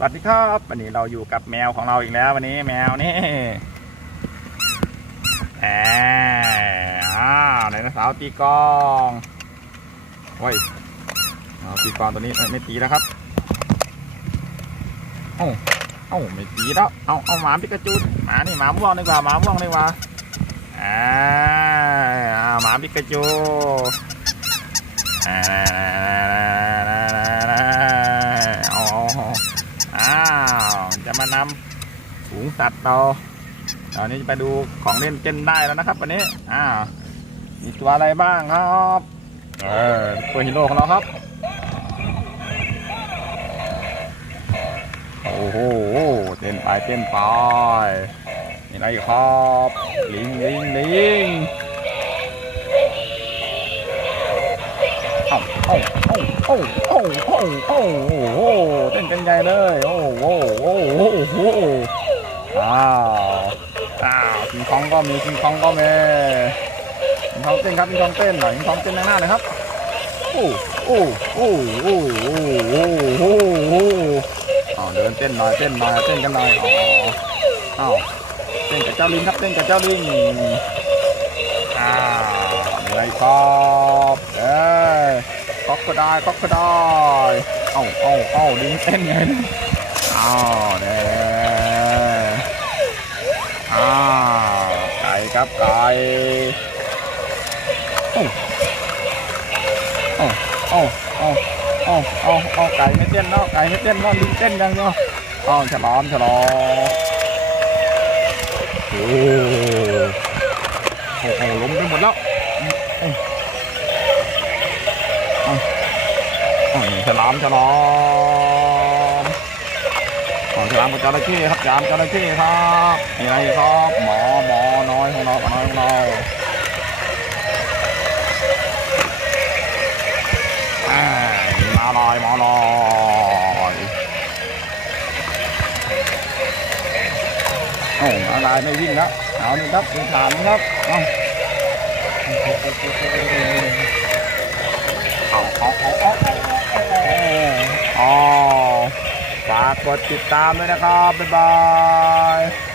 สวัสดีครับวันนี้เราอยู่กับแมวของเราอีกแล้ววันนี้แมวนี่แหมอ้าวไดโนเสาร์ตีกลองโอ้ยเอาตีกลองตัวนี้ไม่ตีแล้วครับเอ้าเอ้าไม่ตีแล้วเอาเอาหมาปิกาจูหมานี่หมาม่วงดีกว่าหมาม่วงดีกว่าอ่าอ่าหมาปิกาจูอ่าเอาเอา อ้าวจะ มานำฝูงสัตว์เราตอนนี้จะไปดูของเล่นเจนได้แล้วนะครับ วันนี้อ้าวมีตัวอะไรบ้างครับเออตัวฮีโร่ของเราครับ โอ้โหเต้นไปเต้นไปมีอะไรครับลิงลิงลิง เอ้าเอ้าเอ้าเอ้าเอ้าเอ้โอ้เต้นกันใหญ่เลยโอ้โหโอ้โหโอ้โอ้าวอ้าวคิงคองก็มีคิงคองก็มีคิงคองเต้นครับคิงคองเต้นหน่อยคิงคองเต้นหน้าๆเลยครับโอ้โอ้โอ้โอ้โอ้โอ้โอ้โอ้อ้าวเดินเต้นหน่อยเต้นหน่อยเต้นกันหน่อยอ๋ออ้าวเต้นกับเจ้าลิงครับเต้นกับเจ้าลิงอ้าวอะไรครับเอ้ย ก็ได้ก็ก็ได้เอ้าเอ้าเอ้าลิงเต้นไงอ้าวเนี่ยอ้าวไก่ครับไก่เอ้าเอ้าเอ้าเอ้าเอ้าเอ้าเอ้ไก่ไม่เต้นแล้วไก่ไม่เต้นแล้วลิงเต้นยังเนาะอ้าวฉลามฉลามโอ้โหโอ้โหล้มไปหมดแล้ว ฉลามฉลามฉลามกับจระเข้ครับฉลามจระเข้ครับมีอะไรครับหมอหมอน้อยของเราน้อยของเราอ่ามีมาลอยหมอลอยโอ้มาลายไม่วิ่งแล้วเอานี่ครับดูฐานครับเอา อ๋อฝากกดติดตามด้วยนะครับ บ๊ายบาย